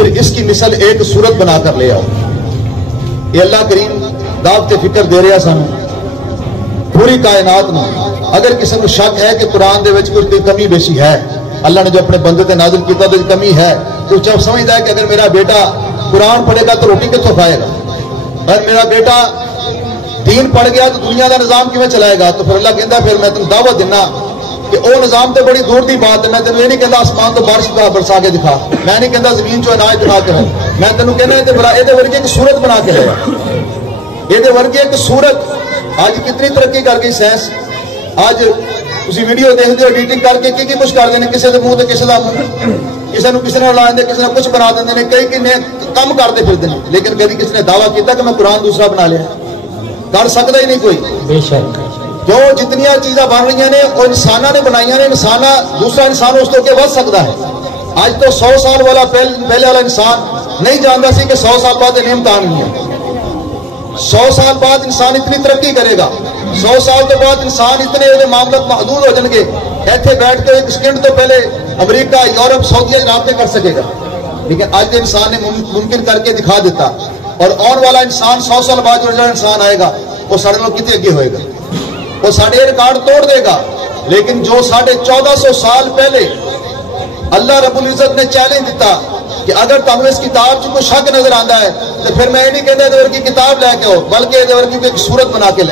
پھر اس کی مثل ایک صورت بنا کر لے آؤ. یہ اللہ کریم دعوت فکر دے رہا سانو پوری کائنات میں. اگر کسی کو شک ہے کہ قرآن دے وچ کوئی کمی بیشی ہے، اللہ نے جو اپنے بندے تے نازل کیتا تو کمی ہے، تو جب سمجھتا ہے کہ اگر میرا بیٹا قرآن پڑھے گا تو روٹی کتوں کھائے گا، اگر میرا بیٹا دین پڑھ گیا تو دنیا کا نظام کیوں چلائے گا، تو پھر اللہ کہتا ہے پھر میں تم دعوت دینا کہ وہ نظام تو بڑی دور کی بات ہے. میں تینوں یہ نہیں کہتا آسمان تو بارش برسا کے دکھا، میں نہیں کہتا زمین چو اناج دکھا کے، میں تینوں کہنا یہ ورگی ایک صورت بنا کے لے، یہ ورگی ایک صورت. آج کتنی ترقی کر گئی سائنس. آج تسی ویڈیو دیکھتے ہو ایڈیٹنگ کر کے کی کچھ کر دیں، کسی کے منہ سے کسی کا منہ، کسی نے لا دیں، کسی نے کچھ بنا دیں، کئی کم کرتے پھرتے ہیں، لیکن کبھی کسی نے دعویٰ کیا کہ میں قرآن دوسرا بنا لیا؟ کر سکتا ہی نہیں کوئی. بے شک جو جتنی چیزاں بن رہی ہیں وہ انسانوں نے بنائی ہیں. انسان دوسرا انسان اس تو کے ود سکتا ہے. آج تو 100 سال والا پہلے والا انسان نہیں جانتا سی کہ 100 سال بعد یہ امتحان نہیں ہے. 100 سال بعد انسان اتنی ترقی کرے گا، 100 سال کے بعد انسان اتنے معاملات محدود ہو جائیں گے، ایتھے بیٹھ کے ایک سیکنڈ تو پہلے امریکہ، یورپ، سعودیہ رابطے کر سکے گا. لیکن آج انسان نے ممکن کر کے دکھا دیتا. اور آن والا انسان 100 سال بعد جو انسان آئے گا وہ سارے لوگ کتنے اگے ہوئے گا، وہ سارے ریکارڈ توڑ دے گا. لیکن جو 1450 سال پہلے اللہ رب العزت نے چیلنج دیتا کہ اگر تمہیں اس کتاب سے کوئی شک نظر آتا ہے تو پھر میں یہ نہیں کہتا یہ کی کتاب لے کے ہو، بلکہ یہ کی ایک صورت بنا کے لے.